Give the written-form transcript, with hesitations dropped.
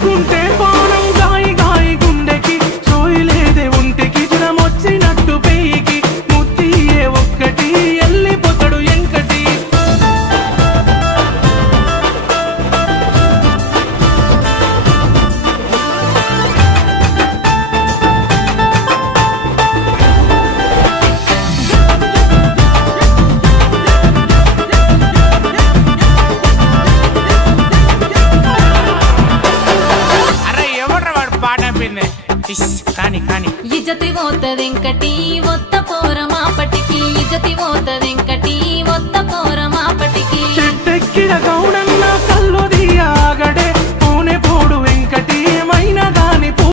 చూడకుంటే పానం గాయి గాయి గుండెకి చోయిలేదే ఒంటికి జ్వరమొచ్చినట్టు పెయికి ముత్తియే ఒక్కటి ఎల్లిపోతాడు ఎంకటి కానీ ఇజ్జతి పోతదెంకటి ఒత్త పోర మాపటికి ఇజ్జతి పోతదెంకటి